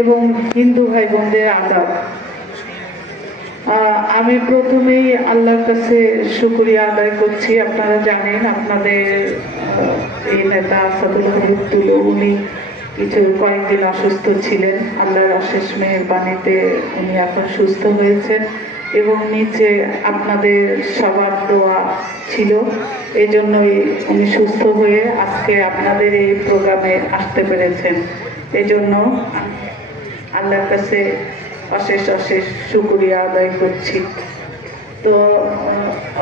এবং হিন্দু ভাই বোনদের আদাব। আমি প্রথমেই আল্লাহর কাছে শুকরিয়া আদায় করছি। আপনারা জানেন আপনাদের এই নেতা আসাদুল হক তুলু উনি কয়েকদিন অসুস্থ ছিলেন। আল্লাহর অশেষ মেহেরবানিতে উনি এখন সুস্থ হয়েছেন এবং নিচে আপনাদের সবার দোয়া ছিল, এই জন্যই উনি সুস্থ হয়ে আজকে আপনাদের এই প্রোগ্রামে আসতে পেরেছেন। এই জন্য আল্লাহর কাছে অশেষ অশেষ শুকরিয়া আদায় করছি। তো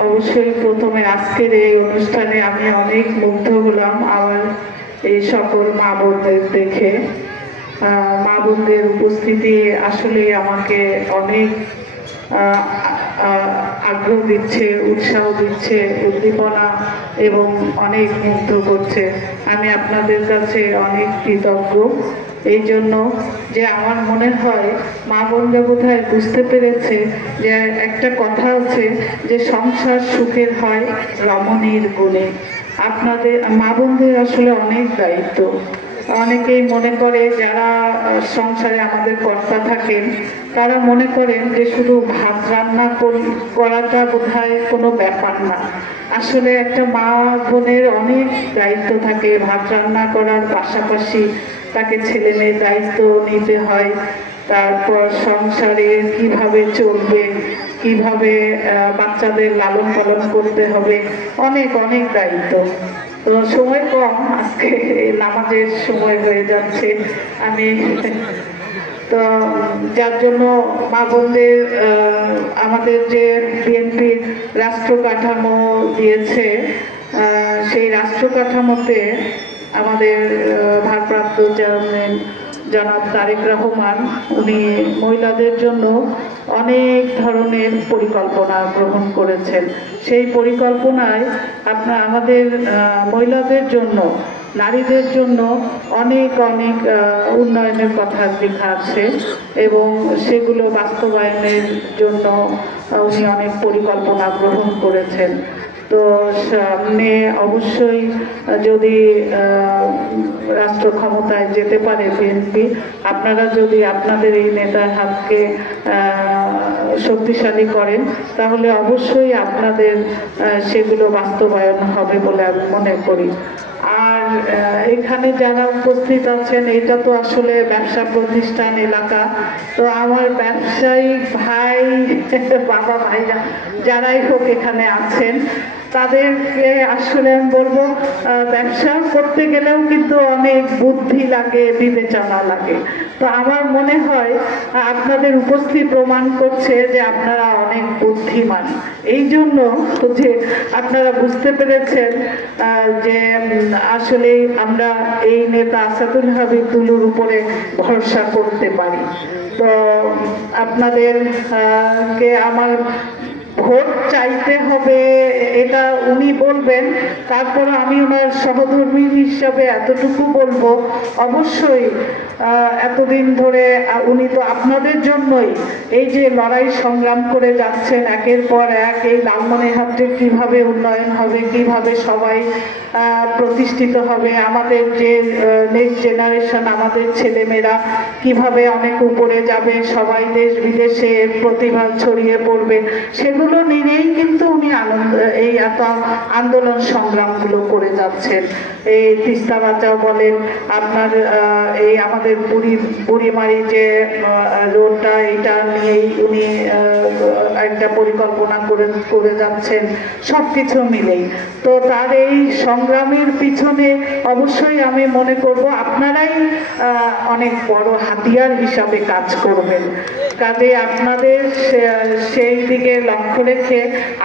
অবশ্যই প্রথমে আজকের এই অনুষ্ঠানে আমি অনেক মুগ্ধ হলাম আমার এই সকল মা বোনদের দেখে। মা বোনদের উপস্থিতি আসলে আমাকে অনেক আগ্রহ দিচ্ছে, উৎসাহ দিচ্ছে, উদ্দীপনা এবং অনেক মুগ্ধ করছে। আমি আপনাদের কাছে অনেক কৃতজ্ঞ এই জন্য যে আমার মনে হয় মা বোনরা বোধহয় বুঝতে পেরেছে যে একটা কথা আছে যে সংসার সুখের হয় রমণীর গুণে। আপনাদের মা বোনদের আসলে অনেক দায়িত্ব। অনেকেই মনে করে যারা সংসারে আমাদের কর্তা থাকেন তারা মনে করেন যে শুধু ভাত রান্না করাটা বোধহয় কোনো ব্যাপার না। আসলে একটা মা বোনের অনেক দায়িত্ব থাকে। ভাত রান্না করার পাশাপাশি তাকে ছেলে মেয়ের দায়িত্ব নিতে হয়, তারপর সংসারে কিভাবে চলবে, কিভাবে বাচ্চাদের লালন পালন করতে হবে, অনেক অনেক দায়িত্ব। তো সময় কম, আজকে নামাজের সময় হয়ে যাচ্ছে। আমি তো যার জন্য মা বোনদের আমাদের যে বিএনপির রাষ্ট্র কাঠামো দিয়েছে সেই রাষ্ট্র কাঠামোতে আমাদের ভারপ্রাপ্ত চেয়ারম্যান জনাব তারেক রহমান উনি মহিলাদের জন্য অনেক ধরনের পরিকল্পনা গ্রহণ করেছেন। সেই পরিকল্পনায় আমাদের মহিলাদের জন্য, নারীদের জন্য অনেক অনেক উন্নয়নের কথা লেখা আছে এবং সেগুলো বাস্তবায়নের জন্য উনি অনেক পরিকল্পনা গ্রহণ করেছেন। তো সামনে অবশ্যই যদি রাষ্ট্র ক্ষমতায় যেতে পারে বিএনপি, আপনারা যদি আপনাদের এই নেতার হাতকে শক্তিশালী করেন তাহলে অবশ্যই আপনাদের সেগুলো বাস্তবায়ন হবে বলে আমি মনে করি। আর এখানে যারা উপস্থিত আছেন এটা তো আসলে ব্যবসা প্রতিষ্ঠান এলাকা, তো আমার ব্যবসায়িক ভাই বাবা ভাইরা যারাই হোক এখানে আছেন তাদেরকে আসলে আমি বলবো ব্যবসা করতে গেলেও কিন্তু অনেক বুদ্ধি লাগে, বিবেচনা লাগে। তো আমার মনে হয় আপনাদের উপস্থিতি প্রমাণ করছে যে আপনারা অনেক বুদ্ধিমান। এই জন্য যে আপনারা বুঝতে পেরেছেন যে আসলে আমরা এই নেতা আসাদুল হাবিব তুলুর উপরে ভরসা করতে পারি। তো আপনাদের কে আমার ভোট চাইতে হবে এটা উনি বলবেন, তারপর আমি ওনার সহধর্মী হিসাবে এতটুকু বলবো, অবশ্যই এতদিন ধরে উনি তো আপনাদের জন্যই এই যে লড়াই সংগ্রাম করে যাচ্ছেন একের পর এক। এই লালমনিরহাটের কিভাবে উন্নয়ন হবে, কিভাবে সবাই প্রতিষ্ঠিত হবে, আমাদের যে নেক্সট জেনারেশন, আমাদের ছেলেমেয়েরা কিভাবে অনেক উপরে যাবে, সবাই দেশ বিদেশে প্রতিভা ছড়িয়ে পড়বে, সেগুলো নিয়েই কিন্তু উনি এই এত আন্দোলন সংগ্রামগুলো করে যাচ্ছেন। এই তিস্তা বাঁচাও বলেন, আপনার এই আমাদের বুড়িমারি যে রোডটা, এটা নিয়েই উনি একটা পরিকল্পনা করে যাচ্ছেন, সব কিছু মিলেই। তো তার এই সংগ্রামের পিছনে অবশ্যই আমি মনে করব আপনারাই অনেক বড় হাতিয়ার হিসাবে কাজ করবেন। কাজে আপনাদের সেই দিকে লক্ষ্য রেখে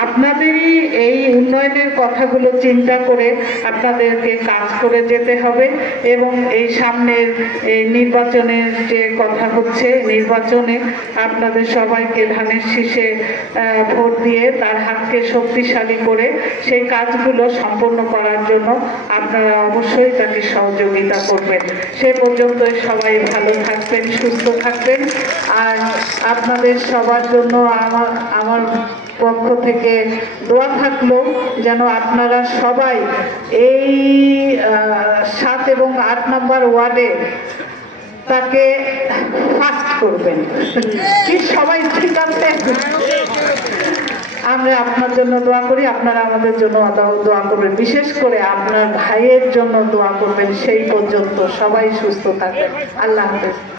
আপনাদেরই এই উন্নয়নের কথাগুলো চিন্তা করে আপনাদেরকে কাজ করে যেতে হবে এবং এই সামনের এই নির্বাচনের যে কথা হচ্ছে, নির্বাচনে আপনাদের সবাইকে ধানের শীষে ভোট দিয়ে তার হাতকে শক্তিশালী করে সেই কাজগুলো সম্পন্ন করার জন্য আপনারা অবশ্যই তাকে সহযোগিতা করবেন। সে পর্যন্ত সবাই ভালো থাকবেন, সুস্থ থাকবেন। আর আপনাদের সবার জন্য আমার পক্ষ থেকে দোয়া থাকলো যেন আপনারা সবাই এই 7 এবং 8 নম্বর ওয়ার্ডে তাকে ফাস্ট করবেন। কি সবাই ঠিক আছে? আমরা আপনার জন্য দোয়া করি, আপনারা আমাদের জন্য দোয়া করবেন, বিশেষ করে আপনার ভাইয়ের জন্য দোয়া করবেন। সেই পর্যন্ত সবাই সুস্থ থাকবেন। আল্লাহ হাফেজ।